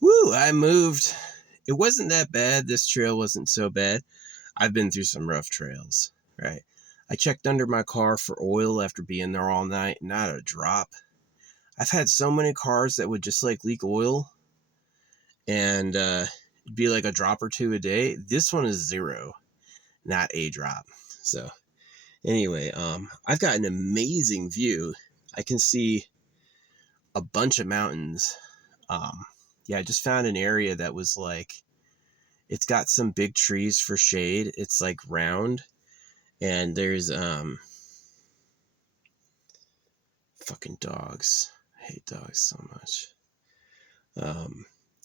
Woo, I moved. It wasn't that bad. This trail wasn't so bad. I've been through some rough trails, right? I checked under my car for oil after being there all night. Not a drop. I've had so many cars that would just like leak oil and be like a drop or two a day. This one is zero, not a drop. So anyway, I've got an amazing view. I can see a bunch of mountains. Yeah, I just found an area that was like, it's got some big trees for shade. It's like round, and there's fucking dogs. I hate dogs so much.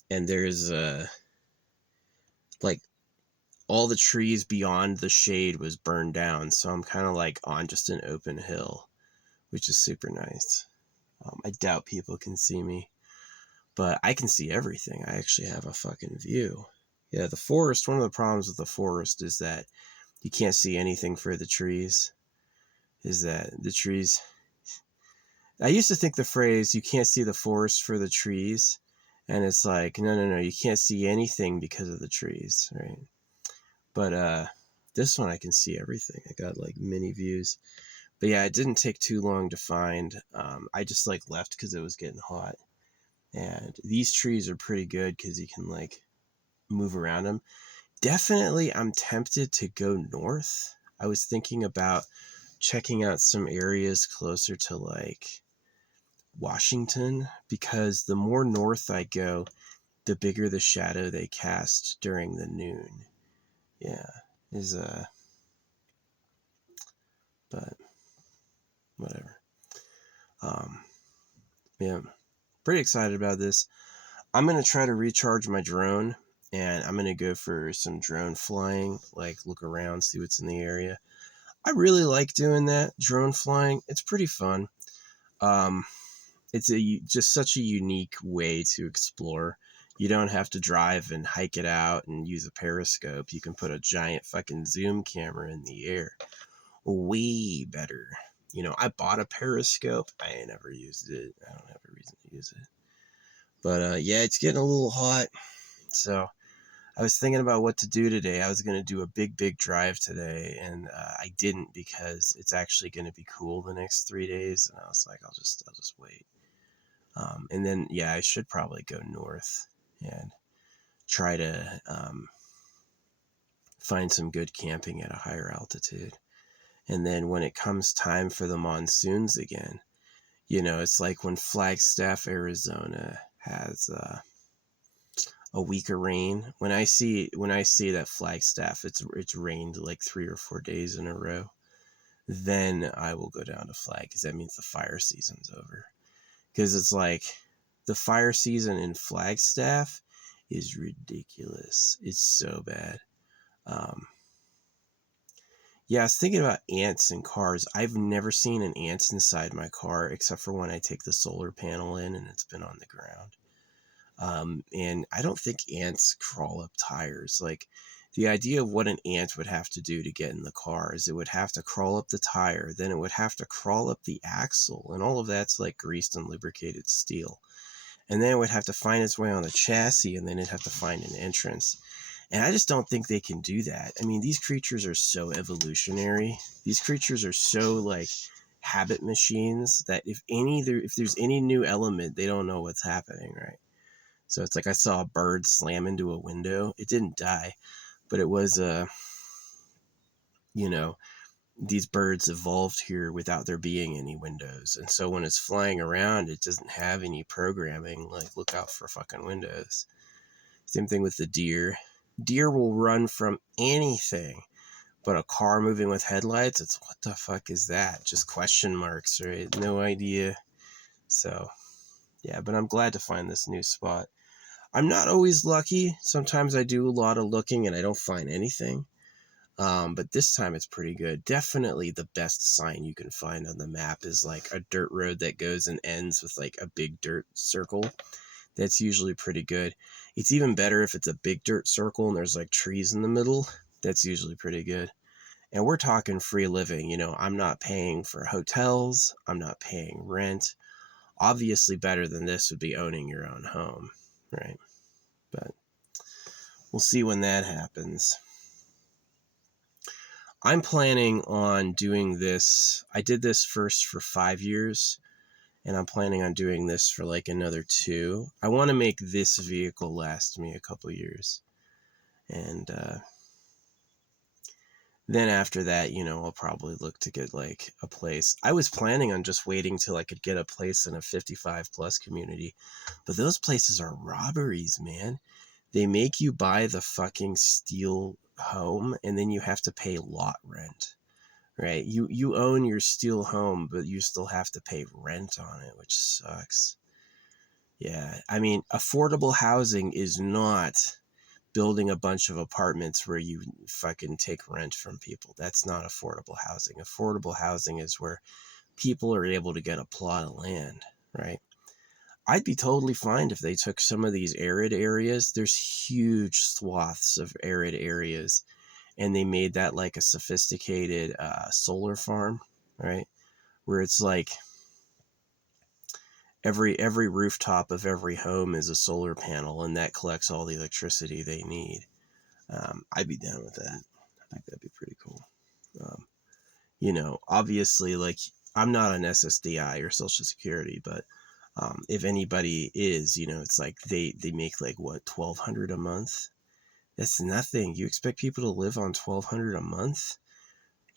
And there's like all the trees beyond the shade was burned down, so I'm kind of like on just an open hill, which is super nice. I doubt people can see me, but I can see everything. I actually have a fucking view. Yeah, the forest, one of the problems with the forest is that you can't see anything for the trees. Is that the trees... I used to think the phrase, you can't see the forest for the trees, and it's like, no, you can't see anything because of the trees, right? But this one I can see everything. I got like mini views. But yeah, it didn't take too long to find. I just like left because it was getting hot. And these trees are pretty good because you can like move around them. Definitely I'm tempted to go north. I was thinking about checking out some areas closer to like Washington, because the more north I go, the bigger the shadow they cast during the noon. Yeah, but whatever. Yeah, pretty excited about this. I'm gonna try to recharge my drone, and I'm gonna go for some drone flying, like look around, see what's in the area. I really like doing that, drone flying. It's pretty fun. It's just such a unique way to explore. You don't have to drive and hike it out and use a periscope. You can put a giant fucking zoom camera in the air. Way better. You know, I bought a periscope. I ain't never used it. I don't have a reason to use it. But yeah, it's getting a little hot. So I was thinking about what to do today. I was going to do a big drive today, and I didn't because it's actually going to be cool the next 3 days. And I was like, I'll just wait. And then, yeah, I should probably go north and try to find some good camping at a higher altitude. And then when it comes time for the monsoons again, you know, it's like when Flagstaff, Arizona has a week of rain. When I see that Flagstaff, it's rained like 3 or 4 days in a row, then I will go down to Flag, because that means the fire season's over. Because it's like the fire season in Flagstaff is ridiculous. It's so bad. Yeah, I was thinking about ants in cars. I've never seen an ant inside my car except for when I take the solar panel in and it's been on the ground. And I don't think ants crawl up tires. Like, the idea of what an ant would have to do to get in the car is it would have to crawl up the tire, then it would have to crawl up the axle, and all of that's like greased and lubricated steel. And then it would have to find its way on the chassis, and then it'd have to find an entrance. And I just don't think they can do that. I mean, these creatures are so evolutionary. These creatures are so like habit machines that if there's any new element, they don't know what's happening, right? So it's like I saw a bird slam into a window. It didn't die, but it was you know, these birds evolved here without there being any windows. And so when it's flying around, it doesn't have any programming, like look out for fucking windows. Same thing with the deer. Deer will run from anything, but a car moving with headlights, it's what the fuck is that? Just question marks, right? No idea. So, yeah, but I'm glad to find this new spot. I'm not always lucky. Sometimes I do a lot of looking and I don't find anything. But this time it's pretty good. Definitely the best sign you can find on the map is like a dirt road that goes and ends with like a big dirt circle. That's usually pretty good. It's even better if it's a big dirt circle and there's like trees in the middle. That's usually pretty good. And we're talking free living. You know, I'm not paying for hotels. I'm not paying rent. Obviously better than this would be owning your own home, right? but we'll see when that happens. I'm planning on doing this. I did this first for 5 years, and I'm planning on doing this for like another 2. I want to make this vehicle last me a couple years. And then after that, I'll probably look to get like a place. I was planning on just waiting till I could get a place in a 55 plus community, but those places are robberies, man. They make you buy the fucking steel home, and then you have to pay lot rent, right? You own your steel home, but you still have to pay rent on it, which sucks. Yeah, I mean, affordable housing is not building a bunch of apartments where you fucking take rent from people. That's not affordable housing. Affordable housing is where people are able to get a plot of land, right? I'd be totally fine if they took some of these arid areas. There's huge swaths of arid areas, and they made that like a sophisticated solar farm, right? Where it's like every rooftop of every home is a solar panel, and that collects all the electricity they need. I'd be down with that. I think that'd be pretty cool. Um, obviously, like, I'm not an SSDI or Social Security, but if anybody is, it's like they make like what, $1,200 a month. That's nothing. You expect people to live on $1,200 a month?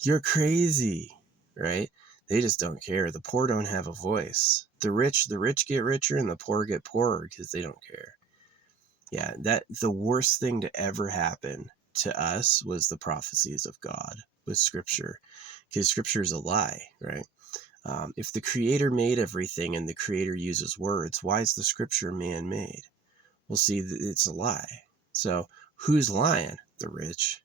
You're crazy, right? They just don't care. The poor don't have a voice. The rich get richer, and the poor get poorer because they don't care. Yeah, that the worst thing to ever happen to us was the prophecies of God with Scripture, because Scripture is a lie, right? If the Creator made everything and the Creator uses words, why is the Scripture man-made? Well, see, it's a lie. So who's lying? The rich.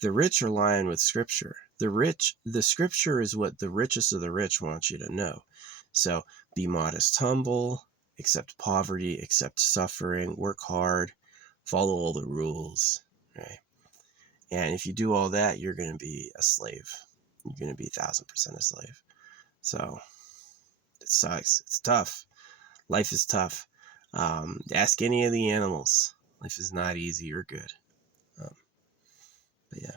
The rich are lying with Scripture. The Scripture is what the richest of the rich want you to know. So be modest, humble, accept poverty, accept suffering, work hard, follow all the rules, right? And if you do all that, you're going to be a slave. You're going to be 1,000% a slave. So it sucks. It's tough. Life is tough. Ask any of the animals. Life is not easy or good. But yeah,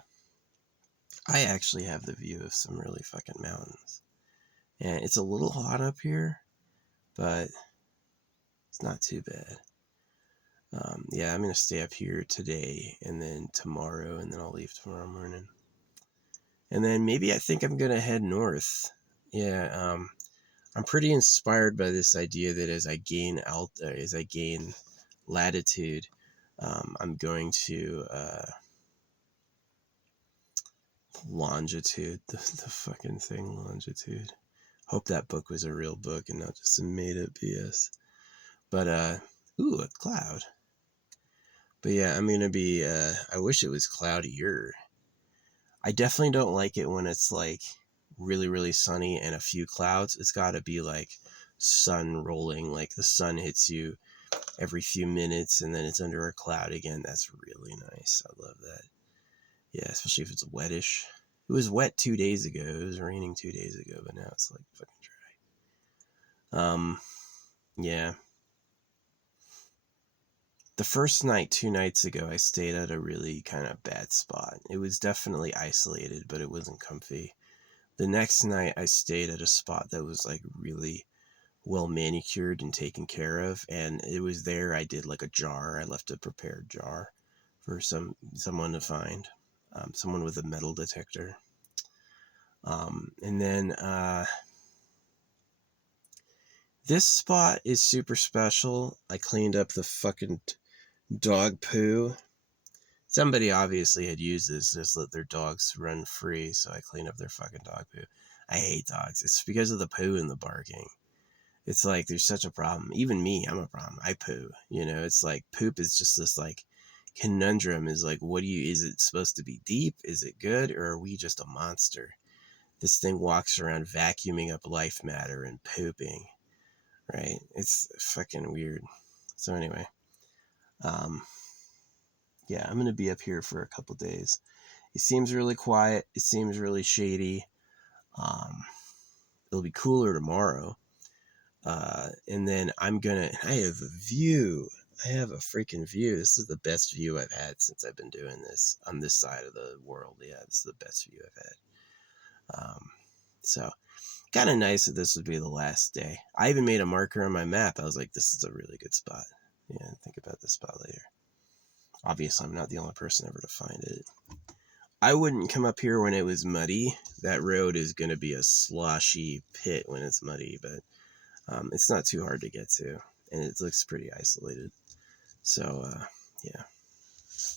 I actually have the view of some really fucking mountains. And it's a little hot up here, but it's not too bad. Yeah, I'm going to stay up here today and then tomorrow, and then I'll leave tomorrow morning. And then maybe I think I'm going to head north. Yeah, I'm pretty inspired by this idea that as I gain latitude, I'm going to longitude, the fucking thing, longitude. Hope that book was a real book and not just some made up BS. But ooh, a cloud. But yeah, I'm gonna be I wish it was cloudier. I definitely don't like it when it's like really, really sunny and a few clouds. It's gotta be like sun rolling, like the sun hits you every few minutes and then it's under a cloud again. That's really nice. I love that. Yeah, especially if it's wettish. It was wet 2 days ago. It was raining 2 days ago, but now it's like fucking dry. Yeah. The first night, 2 nights ago, I stayed at a really kind of bad spot. It was definitely isolated, but it wasn't comfy. The next night, I stayed at a spot that was like really well manicured and taken care of, and it was there. I did like a jar. I left a prepared jar for someone to find, someone with a metal detector. And then this spot is super special. I cleaned up the fucking dog poo. Somebody obviously had used this, just let their dogs run free, so I cleaned up their fucking dog poo. I hate dogs. It's because of the poo and the barking. It's like there's such a problem. Even me, I'm a problem. I poo. It's like poop is just this like conundrum. Is like, is it supposed to be deep? Is it good? Or are we just a monster? This thing walks around vacuuming up life matter and pooping, right? It's fucking weird. So anyway, yeah, I'm going to be up here for a couple days. It seems really quiet. It seems really shady. It'll be cooler tomorrow. And then I have a view I have a freaking view. This is the best view I've had since I've been doing this on this side of the world. Yeah, this is the best view I've had. So kind of nice that this would be the last day. I even made a marker on my map. I was like, this is a really good spot. Yeah, think about this spot later. Obviously, I'm not the only person ever to find it. I wouldn't come up here when it was muddy. That road is going to be a sloshy pit when it's muddy, but it's not too hard to get to, and it looks pretty isolated. So, yeah.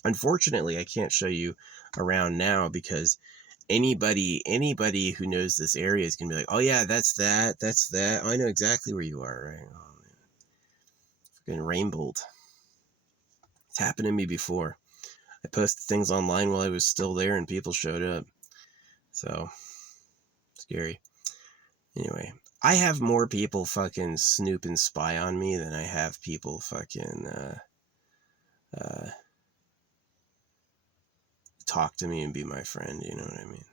Unfortunately, I can't show you around now because anybody who knows this area is gonna be like, oh yeah, that's that. Oh, I know exactly where you are, right? Oh man, freaking Rainbolt. It's happened to me before. I posted things online while I was still there, and people showed up. So scary. Anyway, I have more people fucking snoop and spy on me than I have people fucking talk to me and be my friend. You know what I mean?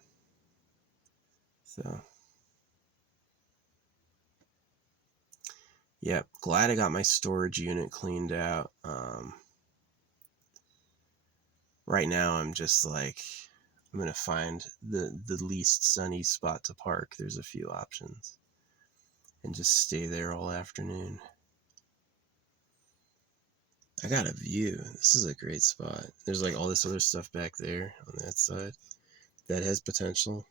So. Yep, glad I got my storage unit cleaned out. Right now I'm just like, I'm gonna find the least sunny spot to park. There's a few options, and just stay there all afternoon. I got a view. This is a great spot. There's like all this other stuff back there on that side that has potential.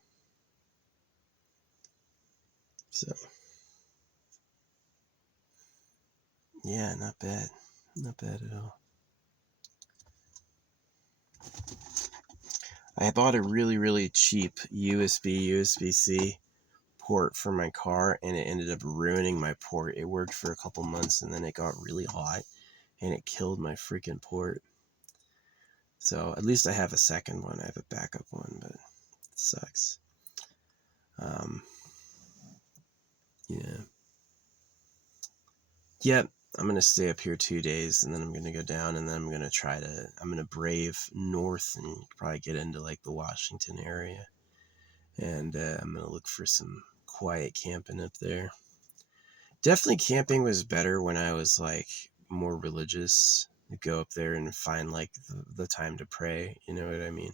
So yeah, not bad. Not bad at all. I bought a really cheap USB-C port for my car, and it ended up ruining my port. It worked for a couple months, and then it got really hot, and it killed my freaking port. So at least I have a second one. I have a backup one, but it sucks. Yeah. Yep. I'm going to stay up here 2 days, and then I'm going to go down, and then I'm going to brave north and probably get into like the Washington area. And I'm going to look for some quiet camping up there. Definitely camping was better when I was like more religious. To go up there and find like the time to pray. You know what I mean?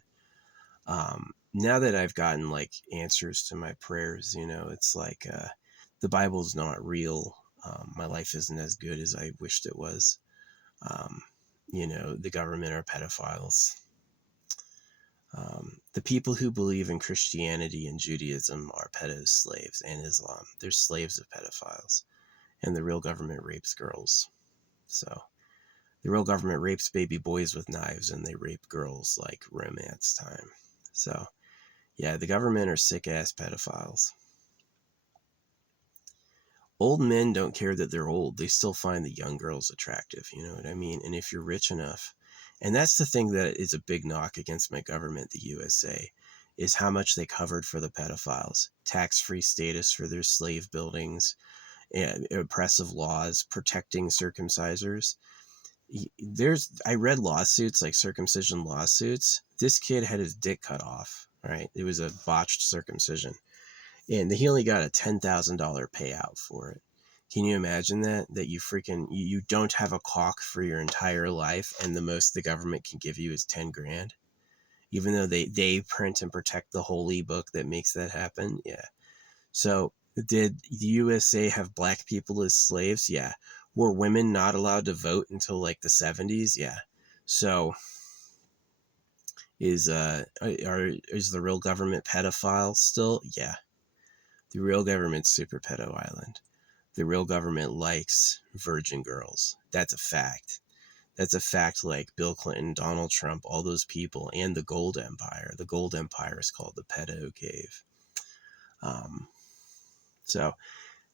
Now that I've gotten like answers to my prayers, you know, it's like the Bible's not real. My life isn't as good as I wished it was. You know, the government are pedophiles. The people who believe in Christianity and Judaism are pedo slaves, and Islam. They're slaves of pedophiles, and the real government rapes girls. So the real government rapes baby boys with knives, and they rape girls like romance time. So yeah, the government are sick ass pedophiles. Old men don't care that they're old. They still find the young girls attractive. You know what I mean? And if you're rich enough, and that's the thing that is a big knock against my government, the USA, is how much they covered for the pedophiles. Tax-free status for their slave buildings, oppressive laws, protecting circumcisers. I read lawsuits, like circumcision lawsuits. This kid had his dick cut off, right? It was a botched circumcision. And he only got a $10,000 payout for it. Can you imagine that? That you don't have a cock for your entire life, and the most the government can give you is 10 grand? Even though they print and protect the holy book that makes that happen? Yeah. So did the USA have black people as slaves? Yeah. Were women not allowed to vote until like the 70s? Yeah. So is the real government pedophile still? Yeah. The real government's super pedo island. The real government likes virgin girls. That's a fact. That's a fact, like Bill Clinton, Donald Trump, all those people, and the Gold Empire. The Gold Empire is called the pedo cave. So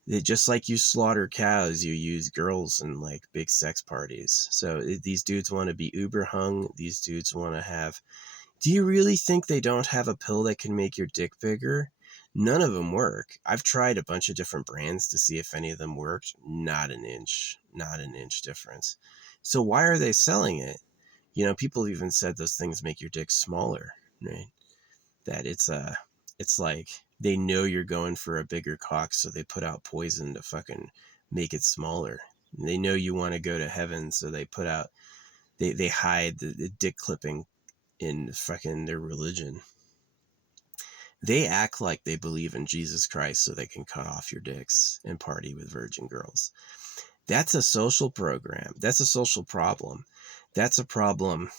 just like you slaughter cows, you use girls in like big sex parties. So these dudes want to be uber hung. These dudes want to have. Do you really think they don't have a pill that can make your dick bigger? None of them work. I've tried a bunch of different brands to see if any of them worked. Not an inch difference. So why are they selling it? You know, people even said those things make your dick smaller, right? That it's like they know you're going for a bigger cock, so they put out poison to fucking make it smaller. They know you want to go to heaven, so they put out, they hide the dick clipping in fucking their religion. They act like they believe in Jesus Christ so they can cut off your dicks and party with virgin girls. That's a social program. That's a social problem. That's a problem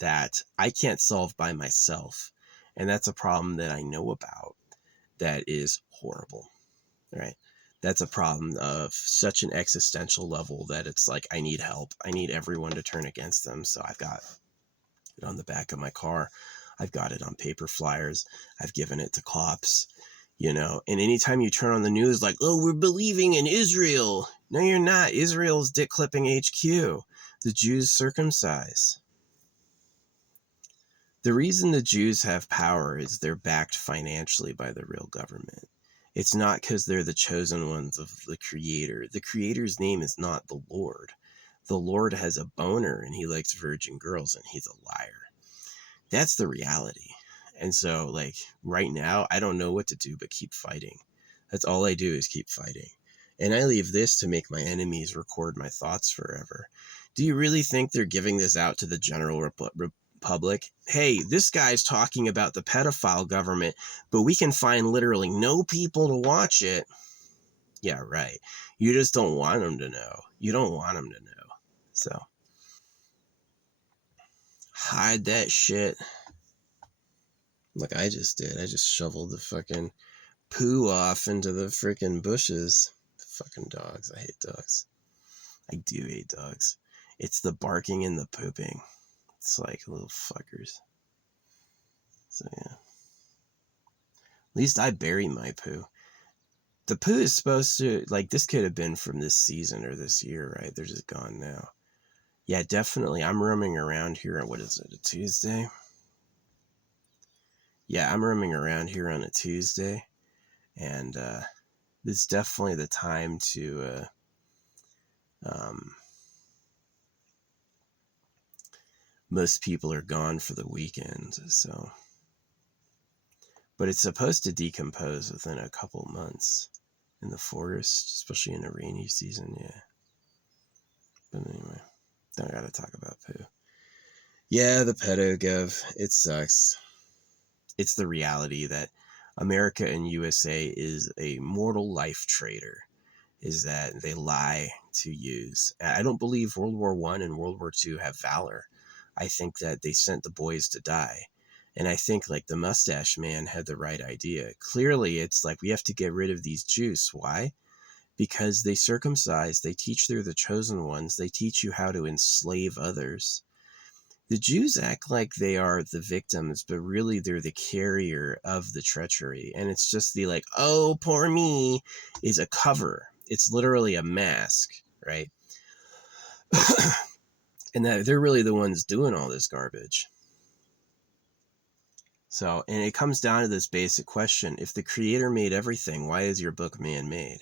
that I can't solve by myself. And that's a problem that I know about that is horrible, right? That's a problem of such an existential level that it's like, I need help. I need everyone to turn against them. So I've got it on the back of my car. I've got it on paper flyers. I've given it to cops, and anytime you turn on the news, like, oh, we're believing in Israel. No, you're not. Israel's dick clipping HQ. The Jews circumcise. The reason the Jews have power is they're backed financially by the real government. It's not because they're the chosen ones of the Creator. The Creator's name is not the Lord. The Lord has a boner and he likes virgin girls and he's a liar. That's the reality. And so, like, right now, I don't know what to do but keep fighting. That's all I do is keep fighting. And I leave this to make my enemies record my thoughts forever. Do you really think they're giving this out to the general public? Hey, this guy's talking about the pedophile government, but we can find literally no people to watch it. Yeah, right. You just don't want them to know. You don't want them to know. So, hide that shit. Like I just did. I just shoveled the fucking poo off into the freaking bushes. Fucking dogs. I hate dogs. I do hate dogs. It's the barking and the pooping. It's like little fuckers. So yeah. At least I bury my poo. The poo is supposed to, like, this could have been from this season or this year, right? They're just gone now. Yeah, definitely. I'm roaming around here on, what is it, a Tuesday? Yeah, I'm roaming around here on a Tuesday. And it's definitely the time to most people are gone for the weekend, so. But it's supposed to decompose within a couple months in the forest, especially in a rainy season, yeah. But anyway, don't gotta talk about poo. Yeah, the pedo gov, it sucks. It's the reality that America and USA is a mortal life traitor, is that they lie to use. I don't believe World War I and World War II have valor. I think that they sent the boys to die. And I think, like, the mustache man had the right idea. Clearly, it's like, we have to get rid of these Jews. Why? Because they circumcise. They teach they're the chosen ones. They teach you how to enslave others. The Jews act like they are the victims, but really they're the carrier of the treachery. And it's just the, like, oh, poor me, is a cover. It's literally a mask, right? And that they're really the ones doing all this garbage. So, and it comes down to this basic question. If the Creator made everything, why is your book man-made?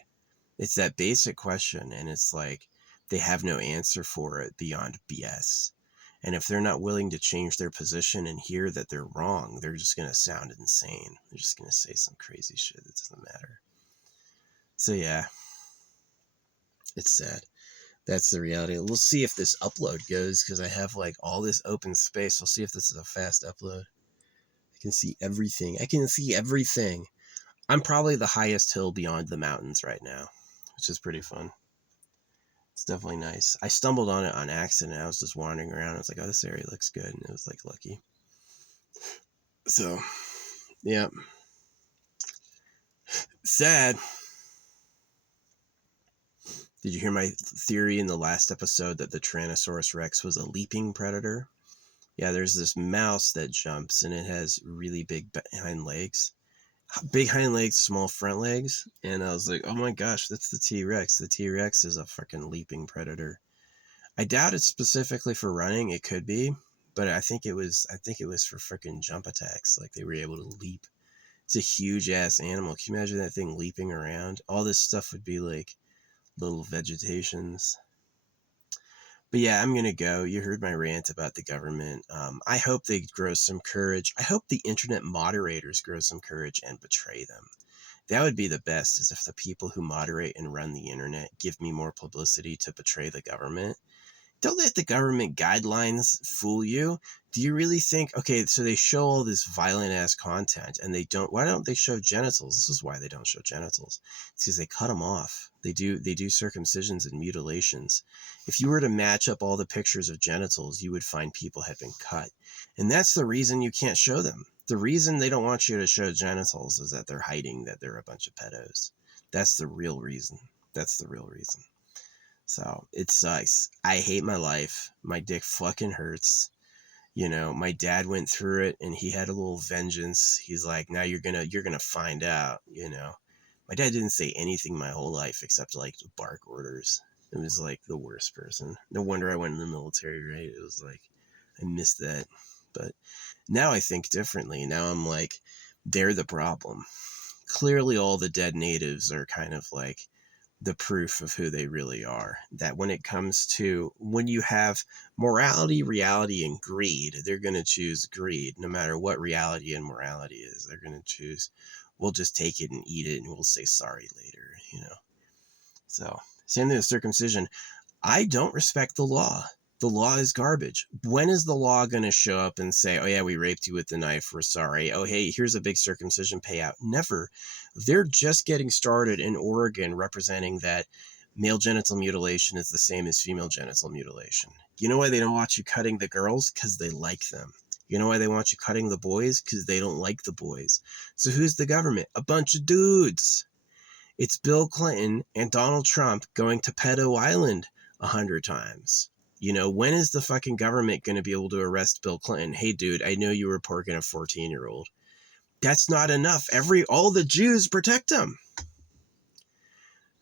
It's that basic question, and it's like they have no answer for it beyond BS. And if they're not willing to change their position and hear that they're wrong, they're just going to sound insane. They're just going to say some crazy shit that doesn't matter. So yeah, it's sad. That's the reality. We'll see if this upload goes, because I have like all this open space. We'll see if this is a fast upload. I can see everything. I can see everything. I'm probably the highest hill beyond the mountains right now, which is pretty fun. It's definitely nice. I stumbled on it on accident. I was just wandering around. I was like, oh, this area looks good. And it was like lucky. So, yeah. Sad. Did you hear my theory in the last episode that the Tyrannosaurus Rex was a leaping predator? Yeah, there's this mouse that jumps and it has really big hind legs. Big hind legs, small front legs. And I was like, oh my gosh, that's the T-Rex. The T-Rex is a freaking leaping predator. I doubt it's specifically for running. It could be, but I think it was for freaking jump attacks. Like they were able to leap. It's a huge ass animal. Can you imagine that thing leaping around? All this stuff would be like little vegetations. But yeah, I'm going to go. You heard my rant about the government. I hope they grow some courage. I hope the internet moderators grow some courage and betray them. That would be the best, is if the people who moderate and run the internet give me more publicity to betray the government. Don't let the government guidelines fool you. Do you really think, okay, so they show all this violent ass content and why don't they show genitals? This is why they don't show genitals. It's because they cut them off. They do circumcisions and mutilations. If you were to match up all the pictures of genitals, you would find people had been cut. And that's the reason you can't show them. The reason they don't want you to show genitals is that they're hiding that they're a bunch of pedos. That's the real reason. That's the real reason. So it sucks. I hate my life. My dick fucking hurts. You know, my dad went through it and he had a little vengeance. He's like, now you're gonna find out, you know. My dad didn't say anything my whole life except like bark orders. It was like the worst person. No wonder I went in the military, right? It was like, I missed that. But now I think differently. Now I'm like, they're the problem. Clearly all the dead natives are kind of like the proof of who they really are. That when it comes to, when you have morality, reality, and greed, they're going to choose greed. No matter what reality and morality is, they're going to choose, we'll just take it and eat it and we'll say sorry later, you know. So same thing with circumcision. I don't respect the law. The law is garbage. When is the law going to show up and say, oh yeah, we raped you with the knife, we're sorry. Oh hey, here's a big circumcision payout? Never. They're just getting started in Oregon representing that male genital mutilation is the same as female genital mutilation. You know why they don't want you cutting the girls? Because they like them. You know why they want you cutting the boys? Because they don't like the boys. So who's the government? A bunch of dudes. It's Bill Clinton and Donald Trump going to Pedo Island 100 times. You know, when is the fucking government going to be able to arrest Bill Clinton? Hey, dude, I know you were porking a 14-year-old. That's not enough. All the Jews protect them.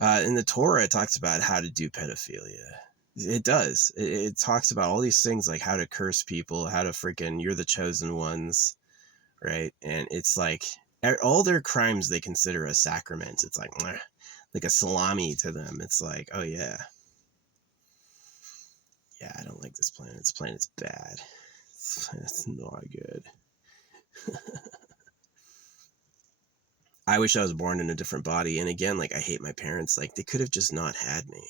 In the Torah, it talks about how to do pedophilia. It does. It talks about all these things, like how to curse people, how to freaking, you're the chosen ones, right? And it's like, all their crimes they consider a sacrament. It's like a salami to them. It's like, oh yeah. Yeah, I don't like this planet. This planet's bad. This planet's not good. I wish I was born in a different body. And again, like, I hate my parents. Like, they could have just not had me.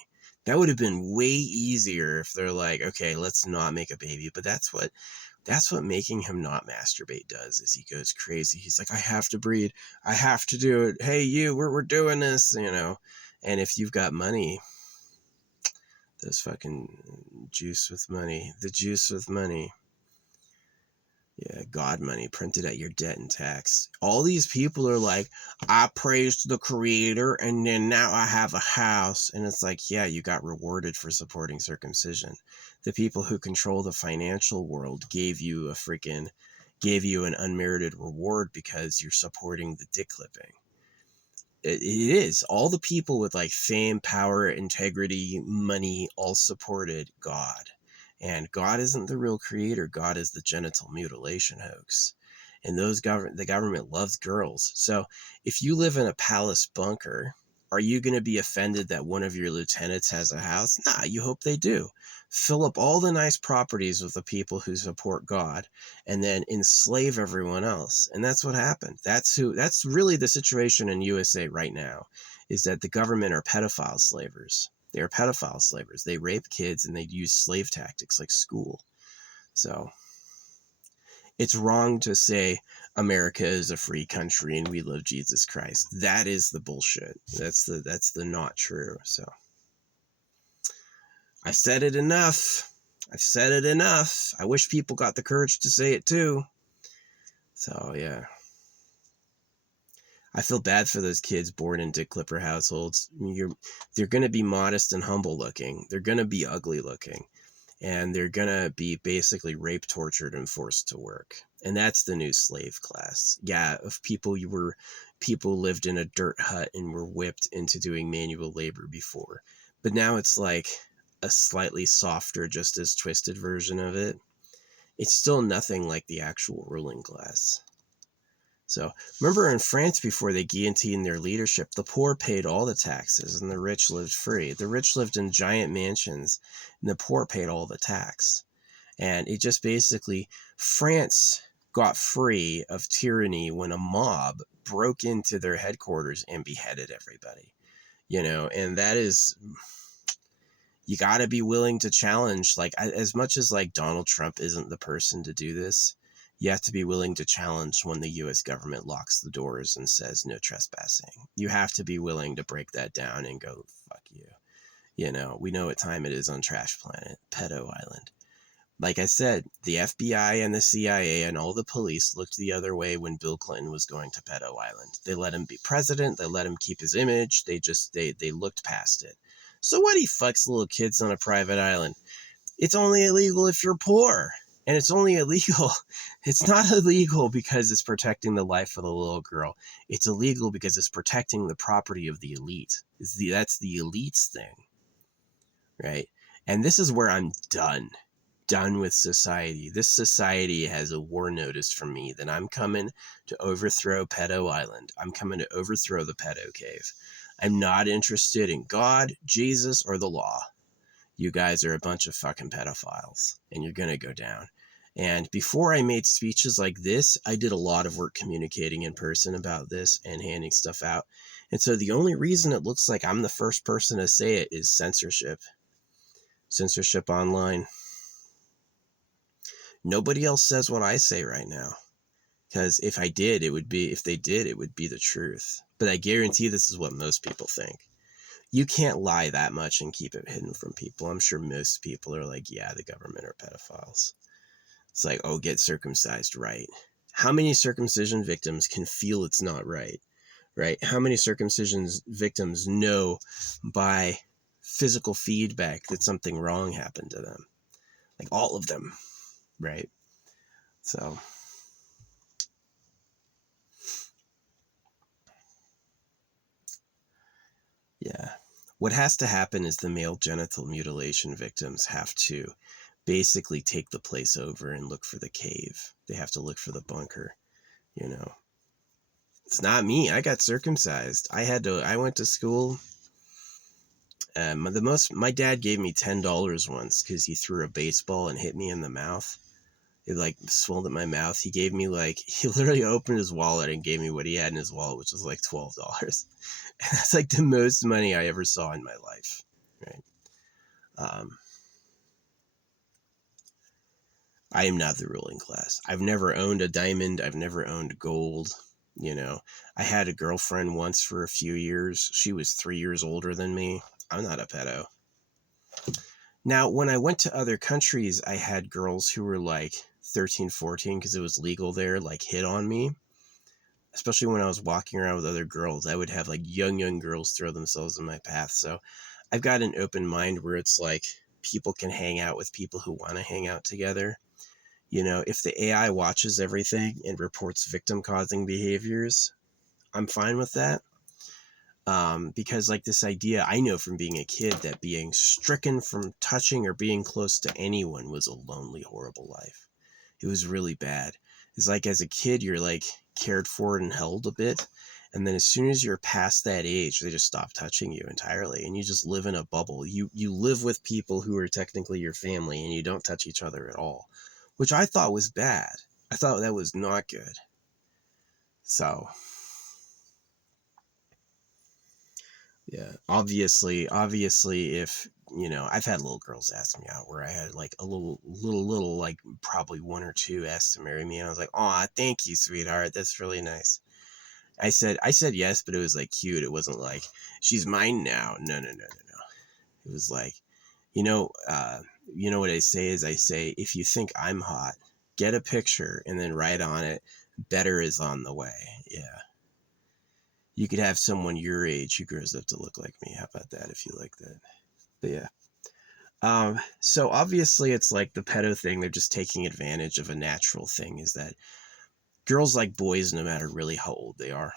That would have been way easier if they're like, okay, let's not make a baby. But that's what making him not masturbate does, is he goes crazy. He's like, I have to breed. I have to do it. Hey, we're doing this, you know. And if you've got money, those fucking the juice with money. Yeah, God money printed at your debt and tax. All these people are like, I praised the creator and then now I have a house. And it's like, yeah, you got rewarded for supporting circumcision. The people who control the financial world gave you an unmerited reward because you're supporting the dick clipping. It is. All the people with like fame, power, integrity, money, all supported God. And God isn't the real creator. God is the genital mutilation hoax. And the government loves girls. So if you live in a palace bunker, are you going to be offended that one of your lieutenants has a house? Nah, you hope they do. Fill up all the nice properties with the people who support God and then enslave everyone else. And that's what happened. That's really the situation in USA right now, is that the government are pedophile slavers. They are pedophile slavers. They rape kids and they use slave tactics like school. So it's wrong to say America is a free country and we love Jesus Christ. That is the bullshit. That's the not true. So I've said it enough. I wish people got the courage to say it too. So yeah. I feel bad for those kids born in dick clipper households. They're going to be modest and humble looking. They're going to be ugly looking. And they're going to be basically raped, tortured, and forced to work. And that's the new slave class. Yeah, if people lived in a dirt hut and were whipped into doing manual labor before. But now it's like a slightly softer, just as twisted version of it. It's still nothing like the actual ruling class. So remember in France, before they guillotined their leadership, the poor paid all the taxes and the rich lived free. The rich lived in giant mansions and the poor paid all the tax. And it just basically, France got free of tyranny when a mob broke into their headquarters and beheaded everybody, and that is, you got to be willing to challenge, like, as much as like Donald Trump isn't the person to do this, you have to be willing to challenge when the US government locks the doors and says no trespassing. You have to be willing to break that down and go, fuck you. We know what time it is on Trash Planet, Pedo Island. Like I said, the FBI and the CIA and all the police looked the other way when Bill Clinton was going to Pedo Island. They let him be president. They let him keep his image. They looked past it. So what? He fucks little kids on a private island. It's only illegal if you're poor. And it's only illegal. It's not illegal because it's protecting the life of the little girl. It's illegal because it's protecting the property of the elite. That's the elite's thing. Right? And this is where I'm done with society. This society has a war notice from me that I'm coming to overthrow Pedo Island. I'm coming to overthrow the pedo cave. I'm not interested in God, Jesus, or the law. You guys are a bunch of fucking pedophiles, and you're going to go down. And before I made speeches like this, I did a lot of work communicating in person about this and handing stuff out. And so the only reason it looks like I'm the first person to say it is censorship. Censorship online. Nobody else says what I say right now. Because if they did, it would be the truth. But I guarantee this is what most people think. You can't lie that much and keep it hidden from people. I'm sure most people are like, yeah, the government are pedophiles. It's like, oh, get circumcised, right? How many circumcision victims can feel it's not right? Right? How many circumcision victims know by physical feedback that something wrong happened to them? Like all of them, right? So yeah. What has to happen is the male genital mutilation victims have to basically take the place over and look for the cave. They have to look for the bunker, It's not me. I got circumcised. I went to school. My dad gave me $10 once because he threw a baseball and hit me in the mouth. It like swelled at my mouth. He literally opened his wallet and gave me what he had in his wallet, which was like $12. And that's like the most money I ever saw in my life. Right. I am not the ruling class. I've never owned a diamond. I've never owned gold. I had a girlfriend once for a few years. She was 3 years older than me. I'm not a pedo. Now, when I went to other countries, I had girls who were like 13, 14, because it was legal there, like hit on me. Especially when I was walking around with other girls, I would have like young girls throw themselves in my path. So I've got an open mind where it's like people can hang out with people who want to hang out together. If the AI watches everything and reports victim causing behaviors, I'm fine with that. Because like this idea, I know from being a kid that being stricken from touching or being close to anyone was a lonely, horrible life. It was really bad. It's like as a kid, you're like cared for and held a bit. And then as soon as you're past that age, they just stop touching you entirely. And you just live in a bubble. You live with people who are technically your family and you don't touch each other at all, which I thought was bad. I thought that was not good. So yeah, obviously, if, I've had little girls ask me out where I had like a little, like probably one or two asked to marry me. And I was like, oh, thank you, sweetheart. That's really nice. I said yes, but it was like cute. It wasn't like, she's mine now. No. It was like, what I say is if you think I'm hot, get a picture and then write on it, better is on the way. Yeah. You could have someone your age who grows up to look like me. How about that if you like that? But yeah. So obviously it's like the pedo thing. They're just taking advantage of a natural thing, is that girls like boys no matter really how old they are.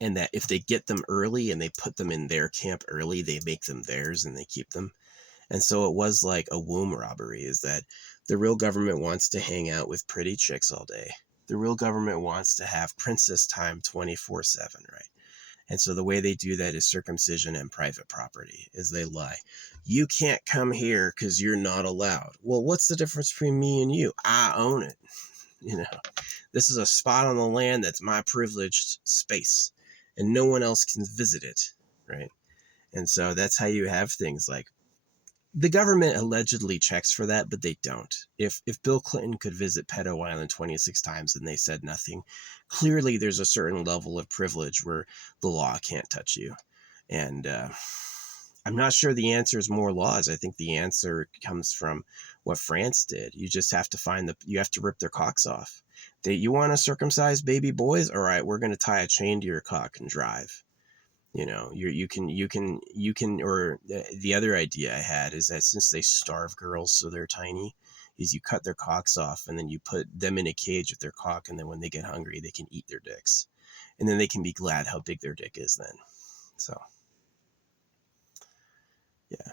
And that if they get them early and they put them in their camp early, they make them theirs and they keep them. And so it was like a womb robbery, is that the real government wants to hang out with pretty chicks all day. The real government wants to have princess time 24/7, right? And so the way they do that is circumcision and private property, is they lie. You can't come here because you're not allowed. Well, what's the difference between me and you? I own it. You know, this is a spot on the land that's my privileged space, and no one else can visit it, right? And so that's how you have things like the government allegedly checks for that, but they don't. If Bill Clinton could visit Pedo Island 26 times and they said nothing, clearly there's a certain level of privilege where the law can't touch you. And I'm not sure the answer is more laws. I think the answer comes from what France did. You just have to you have to rip their cocks off. You want to circumcise baby boys? All right, we're going to tie a chain to your cock and drive. You know, you can, or the other idea I had is that since they starve girls so they're tiny, is you cut their cocks off and then you put them in a cage with their cock, and then when they get hungry, they can eat their dicks. And then they can be glad how big their dick is then. So, yeah.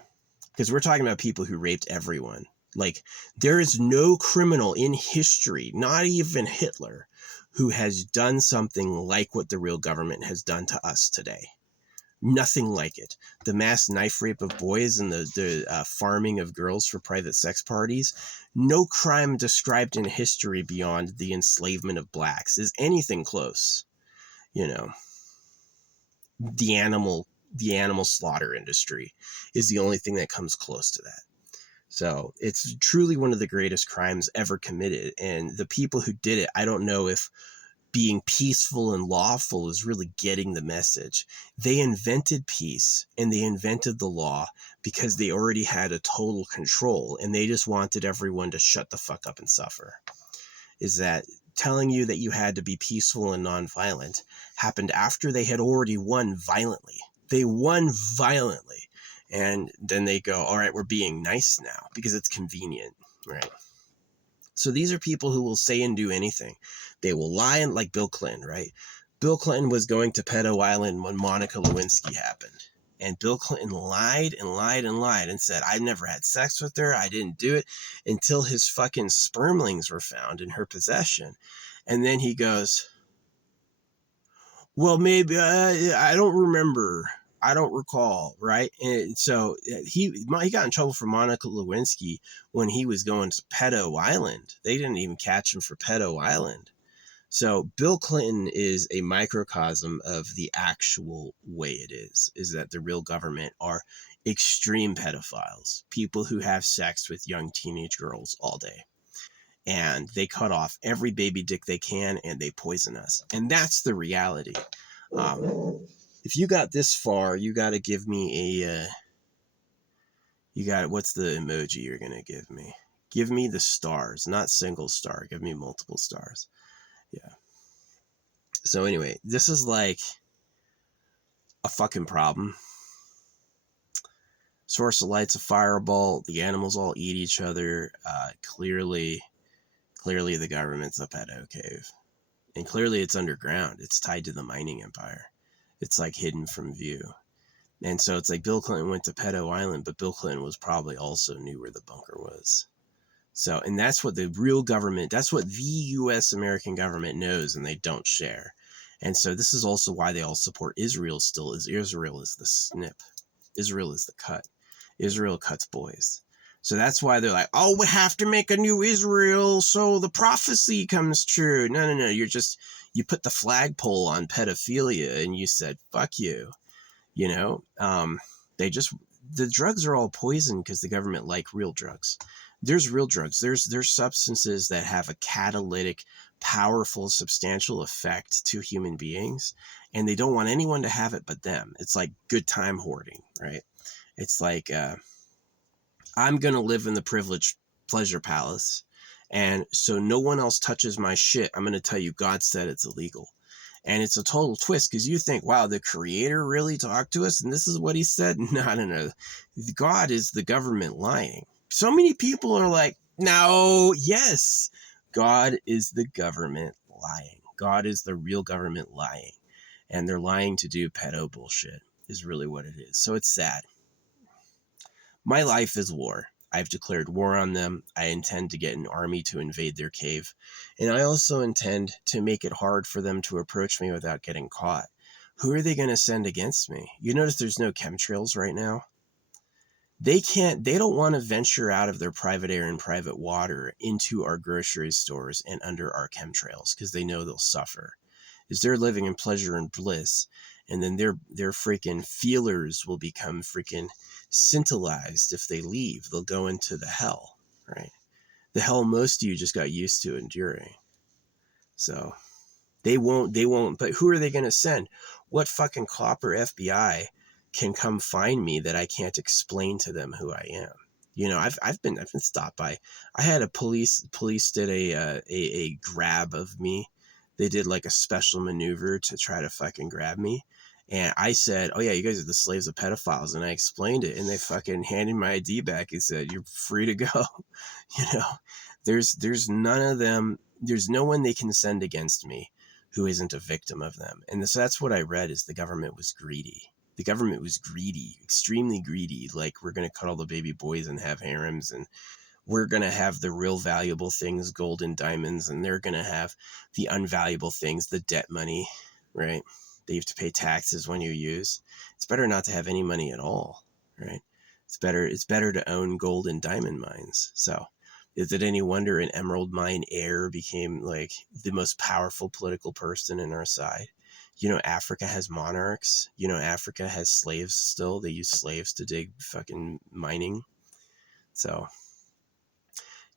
Because we're talking about people who raped everyone. Like, there is no criminal in history, not even Hitler, who has done something like what the real government has done to us today. Nothing like it. The mass knife rape of boys and the farming of girls for private sex parties. No crime described in history beyond the enslavement of blacks is anything close. You know, the animal slaughter industry is the only thing that comes close to that. So it's truly one of the greatest crimes ever committed. And the people who did it, I don't know if being peaceful and lawful is really getting the message. They invented peace and they invented the law because they already had a total control, and they just wanted everyone to shut the fuck up and suffer. Is that telling you that you had to be peaceful and nonviolent happened after they had already won violently. They won violently. And then they go, all right, we're being nice now because it's convenient, right? So these are people who will say and do anything. They will lie, and like Bill Clinton, right? Bill Clinton was going to Pedo Island when Monica Lewinsky happened. And Bill Clinton lied and lied and lied and said, I never had sex with her. I didn't do it, until his fucking spermlings were found in her possession. And then he goes, well, maybe I don't remember. I don't recall, right? And so he got in trouble for Monica Lewinsky when he was going to Pedo Island. They didn't even catch him for Pedo Island. So Bill Clinton is a microcosm of the actual way it is that the real government are extreme pedophiles, people who have sex with young teenage girls all day. And they cut off every baby dick they can, and they poison us. And that's the reality. If you got this far, you got to give me what's the emoji you're going to give me? Give me the stars, not single star. Give me multiple stars. Yeah. So anyway, this is like a fucking problem. Source of light's a fireball. The animals all eat each other. Clearly the government's a pedo cave. And clearly it's underground. It's tied to the mining empire. It's like hidden from view. And so it's like Bill Clinton went to Pedo Island, but Bill Clinton was probably also knew where the bunker was. So, and that's what the real government, that's what the U.S. American government knows, and they don't share. And so this is also why they all support Israel still, is Israel is the snip. Israel is the cut. Israel cuts boys. So that's why they're like, oh, we have to make a new Israel so the prophecy comes true. No. You put the flagpole on pedophilia and you said, fuck you. You know, the drugs are all poison because the government like real drugs. There's real drugs. There's substances that have a catalytic, powerful, substantial effect to human beings, and they don't want anyone to have it but them. It's like good time hoarding, right? It's like, I'm going to live in the privileged pleasure palace, and so no one else touches my shit. I'm going to tell you God said it's illegal. And it's a total twist because you think, wow, the creator really talked to us and this is what he said? No. God is the government lying. So many people are like, no, yes, God is the government lying. God is the real government lying. And they're lying to do pedo bullshit is really what it is. So it's sad. My life is war. I've declared war on them. I intend to get an army to invade their cave. And I also intend to make it hard for them to approach me without getting caught. Who are they going to send against me? You notice there's no chemtrails right now? they don't want to venture out of their private air and private water into our grocery stores and under our chemtrails because they know they'll suffer. Is they're living in pleasure and bliss, and then their freaking feelers will become freaking scintillized if they leave. They'll go into the hell, right? The hell most of you just got used to enduring. So they won't, but who are they going to send? What fucking cop or FBI can come find me that I can't explain to them who I am? You know, I've been stopped by. I had a police did a grab of me. They did like a special maneuver to try to fucking grab me. And I said, "Oh yeah, you guys are the slaves of pedophiles." And I explained it, and they fucking handed my ID back and said, "You're free to go." You know, there's none of them. There's no one they can send against me who isn't a victim of them. And so that's what I read, is the government was greedy. The government was greedy, extremely greedy. Like, we're going to cut all the baby boys and have harems, and we're going to have the real valuable things, gold and diamonds, and they're going to have the unvaluable things, the debt money, right? They have to pay taxes when you use. It's better not to have any money at all, right? It's better to own gold and diamond mines. So is it any wonder an emerald mine heir became like the most powerful political person in our side? You know, Africa has monarchs. You know, Africa has slaves still. They use slaves to dig fucking mining. So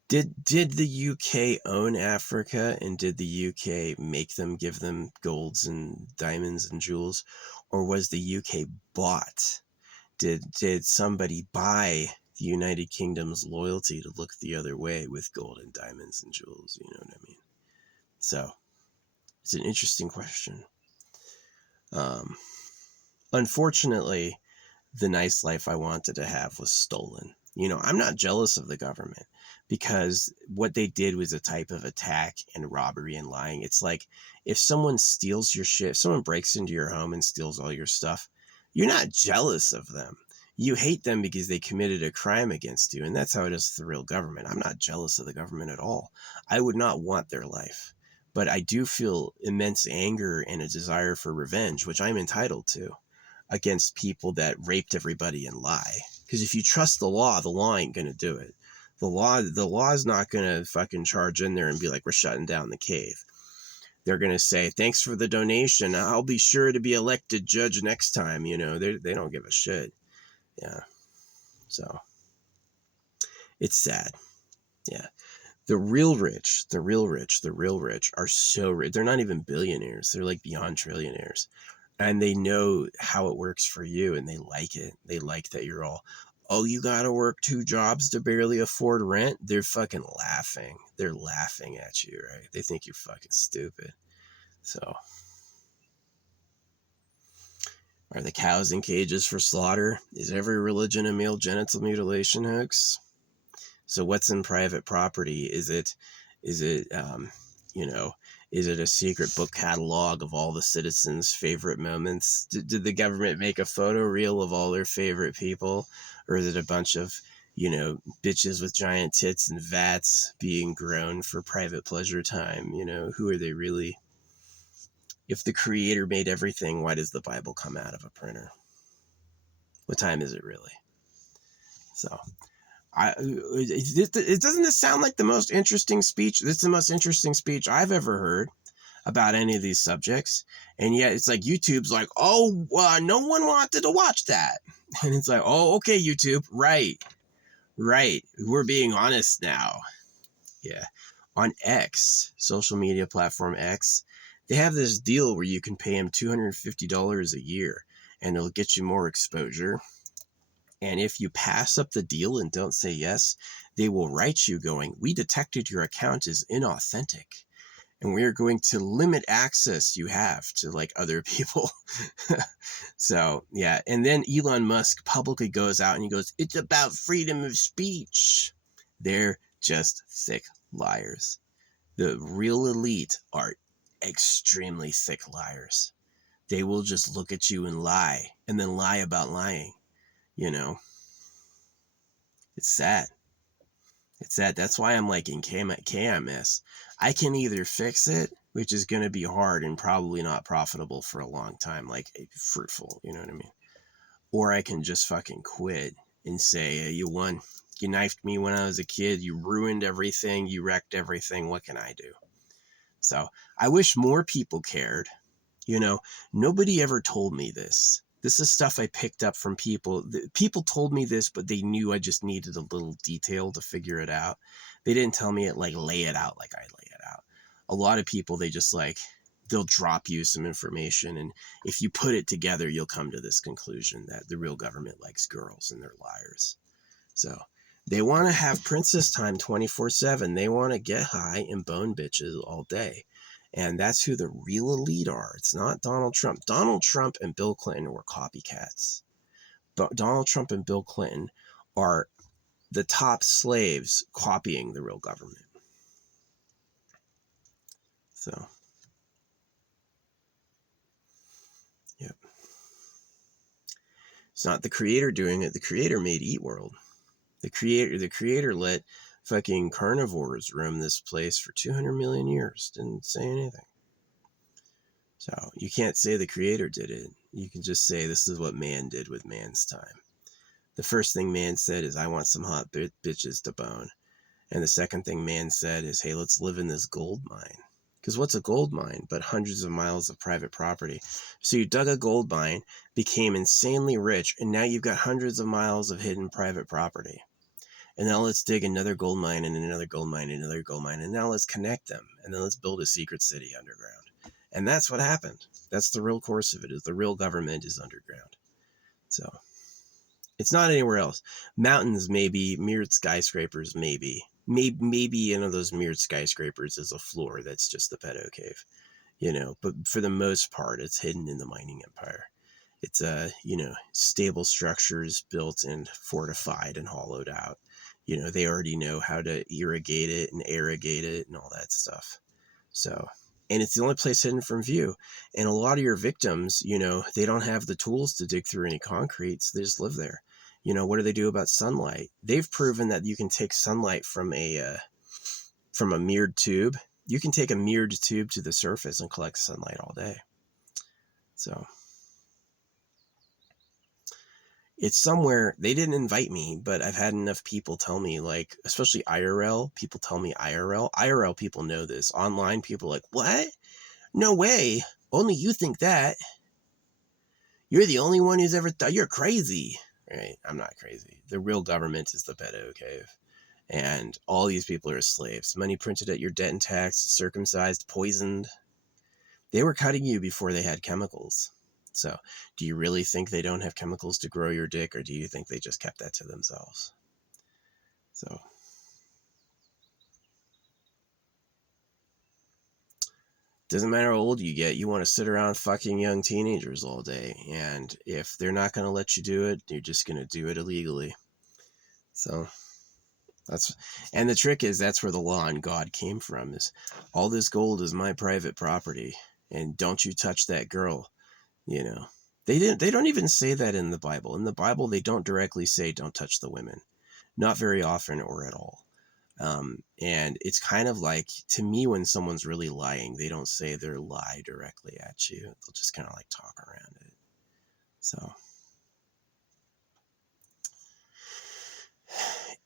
did the UK own Africa, and did the UK make them, give them golds and diamonds and jewels, or was the UK bought? Did somebody buy the United Kingdom's loyalty to look the other way with gold and diamonds and jewels? You know what I mean? So it's an interesting question. Unfortunately, the nice life I wanted to have was stolen. You know, I'm not jealous of the government, because what they did was a type of attack and robbery and lying. It's like, if someone steals your shit, if someone breaks into your home and steals all your stuff, you're not jealous of them. You hate them because they committed a crime against you. And that's how it is with the real government. I'm not jealous of the government at all. I would not want their life. But I do feel immense anger and a desire for revenge, which I'm entitled to, against people that raped everybody and lie. Because if you trust the law ain't going to do it. The law is not going to fucking charge in there and be like, we're shutting down the cave. They're going to say, thanks for the donation. I'll be sure to be elected judge next time. You know, they don't give a shit. Yeah. So it's sad. Yeah. The real rich are so rich. They're not even billionaires. They're like beyond trillionaires. And they know how it works for you, and they like it. They like that you're all, oh, you got to work 2 jobs to barely afford rent? They're fucking laughing. They're laughing at you, right? They think you're fucking stupid. So, are the cows in cages for slaughter? Is every religion a male genital mutilation hoax? So what's in private property? Is it, you know, is it a secret book catalog of all the citizens' favorite moments? Did the government make a photo reel of all their favorite people? Or is it a bunch of, you know, bitches with giant tits and vats being grown for private pleasure time? You know, who are they really? If the creator made everything, why does the Bible come out of a printer? What time is it really? So, it doesn't this sound like the most interesting speech? This is the most interesting speech I've ever heard about any of these subjects. And yet it's like YouTube's like, oh, no one wanted to watch that. And it's like, oh, okay, YouTube. Right. We're being honest now. Yeah. On X, social media platform X, they have this deal where you can pay them $250 a year, and it'll get you more exposure. And if you pass up the deal and don't say yes, they will write you going, we detected your account is inauthentic, and we are going to limit access you have to like other people. So, yeah. And then Elon Musk publicly goes out and he goes, it's about freedom of speech. They're just thick liars. The real elite are extremely thick liars. They will just look at you and lie, and then lie about lying. You know, it's sad. It's sad. That's why I'm like in KMS. I can either fix it, which is going to be hard and probably not profitable for a long time, like fruitful, you know what I mean? Or I can just fucking quit and say, hey, you won. You knifed me when I was a kid. You ruined everything. You wrecked everything. What can I do? So I wish more people cared. You know, nobody ever told me this. This is stuff I picked up from people. People told me this, but they knew I just needed a little detail to figure it out. They didn't tell me it, like, lay it out like I lay it out. A lot of people, they just, like, they'll drop you some information, and if you put it together, you'll come to this conclusion that the real government likes girls and they're liars. So they want to have princess time 24/7. They want to get high and bone bitches all day. And that's who the real elite are. It's not Donald Trump. Donald Trump and Bill Clinton were copycats. But Donald Trump and Bill Clinton are the top slaves copying the real government. So, yep. It's not the creator doing it. The creator made Eat World. The creator let fucking carnivores roam this place for 200 million years. Didn't say anything. So you can't say the creator did it. You can just say this is what man did with man's time. The first thing man said is, I want some hot bitches to bone. And the second thing man said is, hey, let's live in this gold mine. Because what's a gold mine but hundreds of miles of private property? So you dug a gold mine, became insanely rich, and now you've got hundreds of miles of hidden private property. And now let's dig another gold mine and another gold mine and another gold mine. And now let's connect them. And then let's build a secret city underground. And that's what happened. That's the real course of it, is the real government is underground. So it's not anywhere else. Mountains, maybe. Mirrored skyscrapers, maybe. Maybe one of those mirrored skyscrapers is a floor that's just the pedo cave. You know, but for the most part, it's hidden in the mining empire. It's stable structures built and fortified and hollowed out. You know, they already know how to irrigate it and irrigate it and all that stuff. So, and it's the only place hidden from view. And a lot of your victims, you know, they don't have the tools to dig through any concrete, so they just live there. You know, what do they do about sunlight? They've proven that you can take sunlight from a mirrored tube. You can take a mirrored tube to the surface and collect sunlight all day. So it's somewhere. They didn't invite me, but I've had enough people tell me, like, especially IRL, people tell me IRL people know this. Online people are like, what? No way. Only you think that. You're the only one who's ever thought. You're crazy. Right? I'm not crazy. The real government is the pedo cave. And all these people are slaves. Money printed at your debt and tax, circumcised, poisoned. They were cutting you before they had chemicals. So, do you really think they don't have chemicals to grow your dick, or do you think they just kept that to themselves? So, doesn't matter how old you get, you want to sit around fucking young teenagers all day. And if they're not going to let you do it, you're just going to do it illegally. So, and the trick is, that's where the law on God came from, is all this gold is my private property. And don't you touch that girl, you know. They don't even say that in the Bible. In the Bible, they don't directly say don't touch the women. Not very often or at all. And it's kind of like, to me, when someone's really lying, they don't say their lie directly at you. They'll just kind of like talk around it. So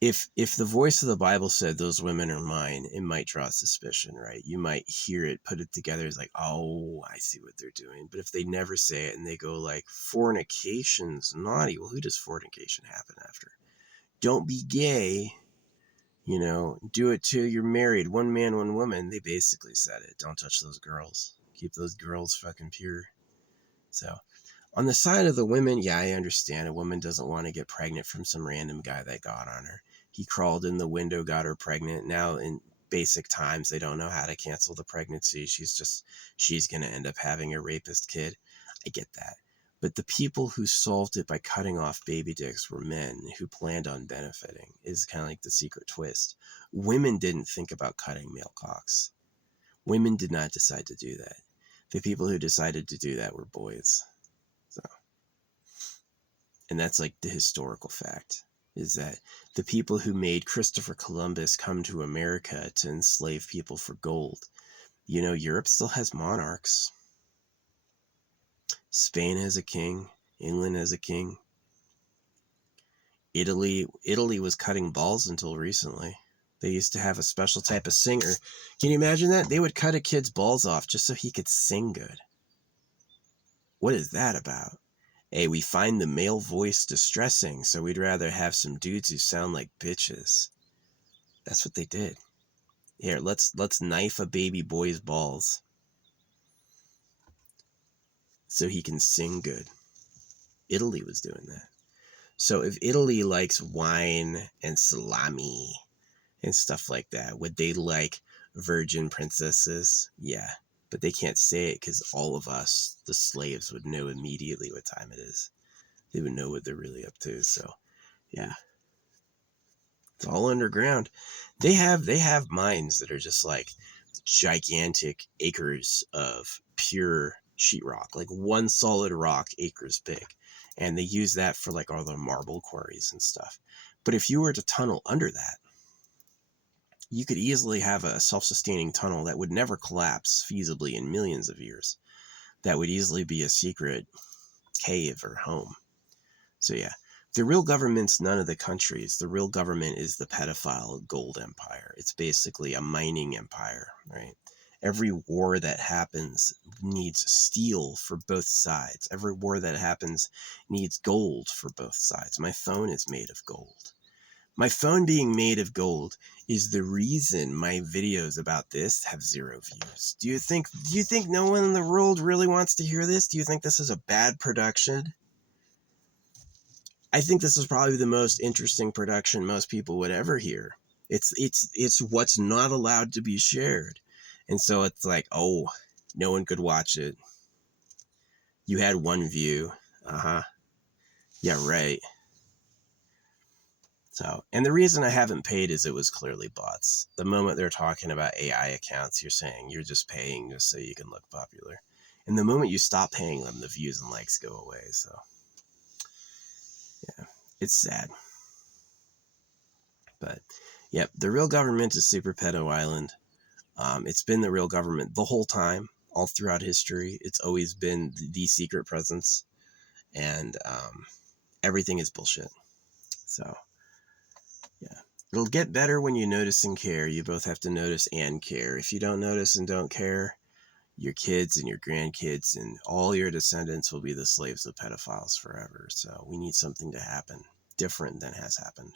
if the voice of the Bible said those women are mine, it might draw suspicion, right? You might hear it, put it together, it's like, oh, I see what they're doing. But if they never say it and they go like, fornication's naughty, well, who does fornication happen after? Don't be gay, you know, do it till you're married. One man, one woman. They basically said it. Don't touch those girls. Keep those girls fucking pure. So on the side of the women, yeah, I understand. A woman doesn't want to get pregnant from some random guy that got on her. He crawled in the window, got her pregnant. Now in basic times, they don't know how to cancel the pregnancy. She's going to end up having a rapist kid. I get that. But the people who solved it by cutting off baby dicks were men who planned on benefiting, is kind of like the secret twist. Women didn't think about cutting male cocks. Women did not decide to do that. The people who decided to do that were boys. So, and that's like the historical fact, is that the people who made Christopher Columbus come to America to enslave people for gold, you know, Europe still has monarchs. Spain has a king. England has a king. Italy was cutting balls until recently. They used to have a special type of singer. Can you imagine that? They would cut a kid's balls off just so he could sing good. What is that about? Hey, we find the male voice distressing, so we'd rather have some dudes who sound like bitches. That's what they did. Here, let's knife a baby boy's balls so he can sing good. Italy was doing that. So if Italy likes wine and salami and stuff like that, would they like virgin princesses? Yeah, but they can't say it because all of us, the slaves, would know immediately what time it is. They would know what they're really up to. So, yeah, it's all underground. They have mines that are just like gigantic acres of pure sheetrock, like one solid rock, acres big, and they use that for like all the marble quarries and stuff. But if you were to tunnel under that, you could easily have a self-sustaining tunnel that would never collapse feasibly in millions of years. That would easily be a secret cave or home. So yeah, the real government's none of the countries. The real government is the pedophile gold empire. It's basically a mining empire, right? Every war that happens needs steel for both sides. Every war that happens needs gold for both sides. My phone is made of gold. My phone being made of gold is the reason my videos about this have 0 views. Do you think no one in the world really wants to hear this? Do you think this is a bad production? I think this is probably the most interesting production most people would ever hear. It's what's not allowed to be shared. And so it's like, oh, no one could watch it. You had 1 view. Uh-huh. Yeah, right. So, and the reason I haven't paid is it was clearly bots. The moment they're talking about AI accounts, you're saying you're just paying just so you can look popular. And the moment you stop paying them, the views and likes go away. So, yeah, it's sad. But, yep, the real government is Super Pedo Island. It's been the real government the whole time, all throughout history. It's always been the secret presence. And everything is bullshit. So, yeah. It'll get better when you notice and care. You both have to notice and care. If you don't notice and don't care, your kids and your grandkids and all your descendants will be the slaves of pedophiles forever. So we need something to happen different than has happened.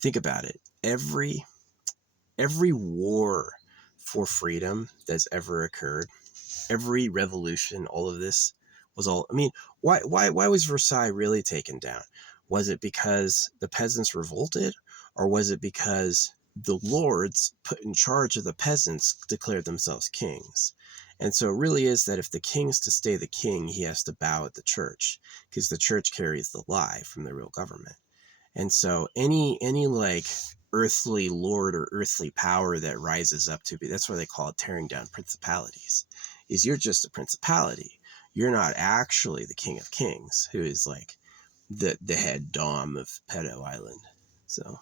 Think about it. Every war for freedom that's ever occurred, every revolution, all of this was all, I mean, why was Versailles really taken down? Was it because the peasants revolted, or was it because the lords put in charge of the peasants declared themselves kings? And so it really is that if the king's to stay the king, he has to bow at the church, because the church carries the lie from the real government. And so any like earthly lord or earthly power that rises up to be, that's why they call it tearing down principalities, is you're just a principality. You're not actually the king of kings, who is like the head dom of Pedo Island. So,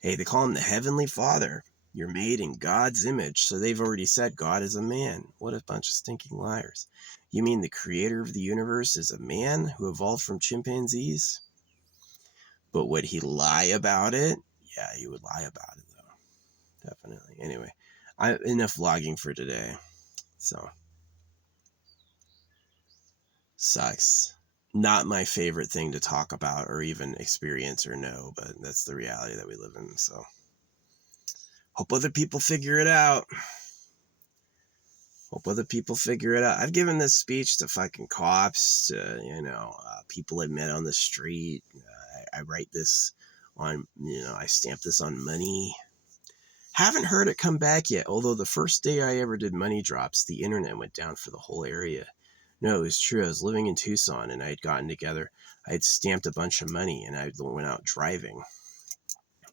hey, they call him the Heavenly Father. You're made in God's image. So they've already said God is a man. What a bunch of stinking liars. You mean the creator of the universe is a man who evolved from chimpanzees? But would he lie about it? Yeah, he would lie about it, though. Definitely. Anyway, enough vlogging for today. So, sucks. Not my favorite thing to talk about or even experience or know, but that's the reality that we live in. So, hope other people figure it out. Hope other people figure it out. I've given this speech to fucking cops, to, people I met on the street. I write this on, I stamp this on money. Haven't heard it come back yet, although the first day I ever did money drops, the internet went down for the whole area. No, it was true. I was living in Tucson, and I had gotten together. I had stamped a bunch of money, and I went out driving.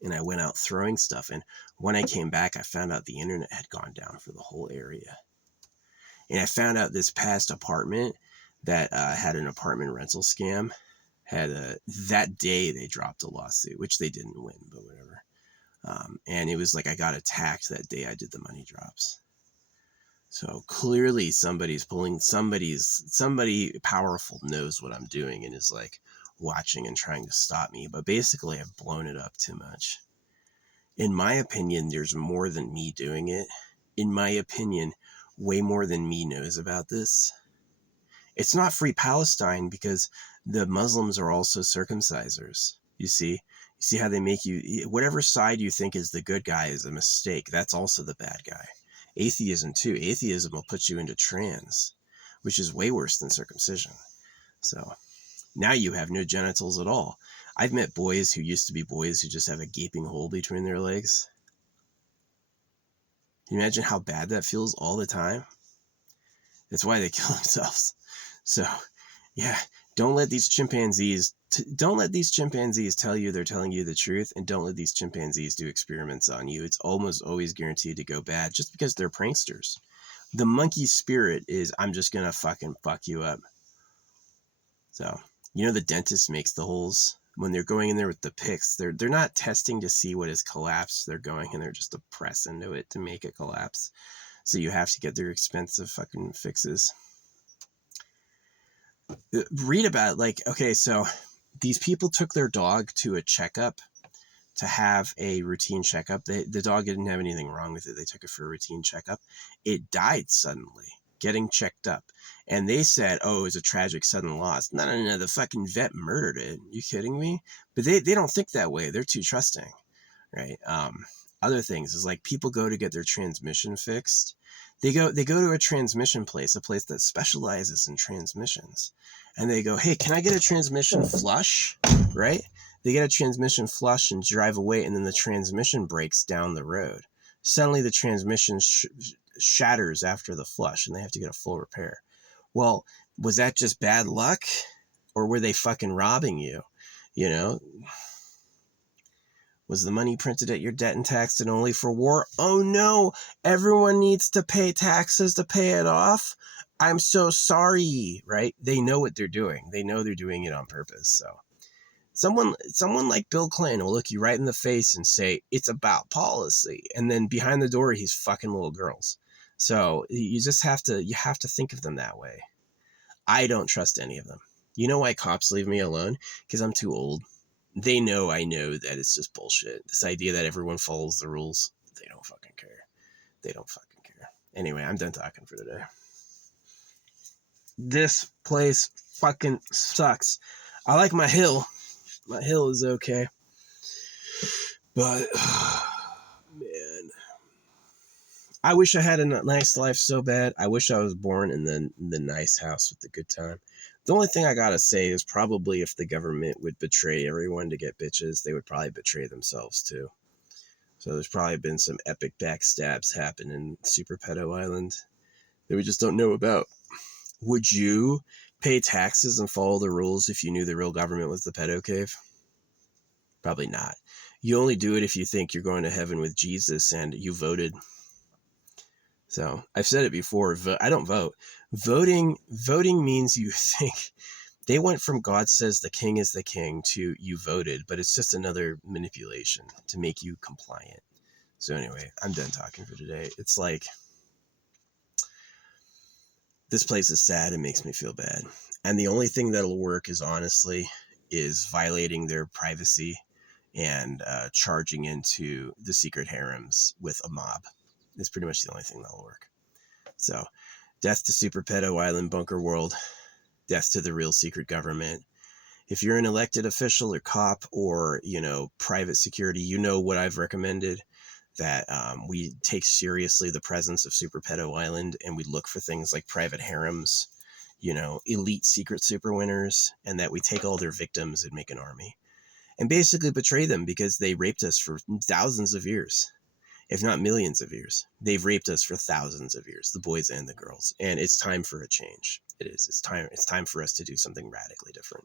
And I went out throwing stuff. And when I came back, I found out the internet had gone down for the whole area. And I found out this past apartment that had an apartment rental scam that day they dropped a lawsuit, which they didn't win, but whatever. And it was like I got attacked that day I did the money drops. So clearly somebody powerful knows what I'm doing and is like, watching and trying to stop me, but basically I've blown it up too much. In my opinion, there's more than me doing it. In my opinion, way more than me knows about this. It's not Free Palestine because the Muslims are also circumcisers. You see how they make you, whatever side you think is the good guy is a mistake. That's also the bad guy. Atheism too. Atheism will put you into trans, which is way worse than circumcision. So now you have no genitals at all. I've met boys who used to be boys who just have a gaping hole between their legs. Can you imagine how bad that feels all the time? That's why they kill themselves. So, yeah, don't let these chimpanzees tell you they're telling you the truth, and don't let these chimpanzees do experiments on you. It's almost always guaranteed to go bad just because they're pranksters. The monkey spirit is, I'm just gonna fucking fuck you up. So, the dentist makes the holes. When they're going in there with the picks, they're not testing to see what has collapsed. They're going in there just to press into it to make it collapse. So you have to get their expensive fucking fixes. Read about it. Okay, so these people took their dog to a checkup to have a routine checkup. The dog didn't have anything wrong with it. They took it for a routine checkup. It died suddenly getting checked up. And they said, oh, it was a tragic sudden loss. No. The fucking vet murdered it. You kidding me? But they don't think that way. They're too trusting, right? Other things is people go to get their transmission fixed. They go to a transmission place, a place that specializes in transmissions. And they go, hey, can I get a transmission flush? Right? They get a transmission flush and drive away, and then the transmission breaks down the road. Suddenly the transmission shatters after the flush, and they have to get a full repair. Well, was that just bad luck? Or were they fucking robbing you? Was the money printed at your debt and taxed and only for war? Oh no, everyone needs to pay taxes to pay it off. I'm so sorry, right? They know what they're doing. They know they're doing it on purpose. So someone like Bill Clinton will look you right in the face and say, it's about policy. And then behind the door, he's fucking little girls. So you have to think of them that way. I don't trust any of them. You know why cops leave me alone? Because I'm too old. They know I know that it's just bullshit. This idea that everyone follows the rules, they don't fucking care. They don't fucking care. Anyway, I'm done talking for today. This place fucking sucks. I like my hill. My hill is okay. But, man. I wish I had a nice life so bad. I wish I was born in the nice house with the good time. The only thing I gotta say is probably if the government would betray everyone to get bitches, they would probably betray themselves too. So there's probably been some epic backstabs happen in Super Pedo Island that we just don't know about. Would you pay taxes and follow the rules if you knew the real government was the pedo cave? Probably not. You only do it if you think you're going to heaven with Jesus and you voted. So I've said it before, I don't vote. Voting means you think. They went from God says the king is the king to you voted, but it's just another manipulation to make you compliant. So anyway, I'm done talking for today. It's this place is sad. It makes me feel bad. And the only thing that'll work is violating their privacy and charging into the secret harems with a mob. It's pretty much the only thing that'll work. So, death to Super Pedo Island Bunker World. Death to the real secret government. If you're an elected official or cop or, private security, what I've recommended, that we take seriously the presence of Super Pedo Island and we look for things like private harems, elite secret super winners, and that we take all their victims and make an army. And basically betray them because they raped us for thousands of years. If not millions of years. They've raped us for thousands of years, the boys and the girls. And it's time for a change. It is. It's time for us to do something radically different.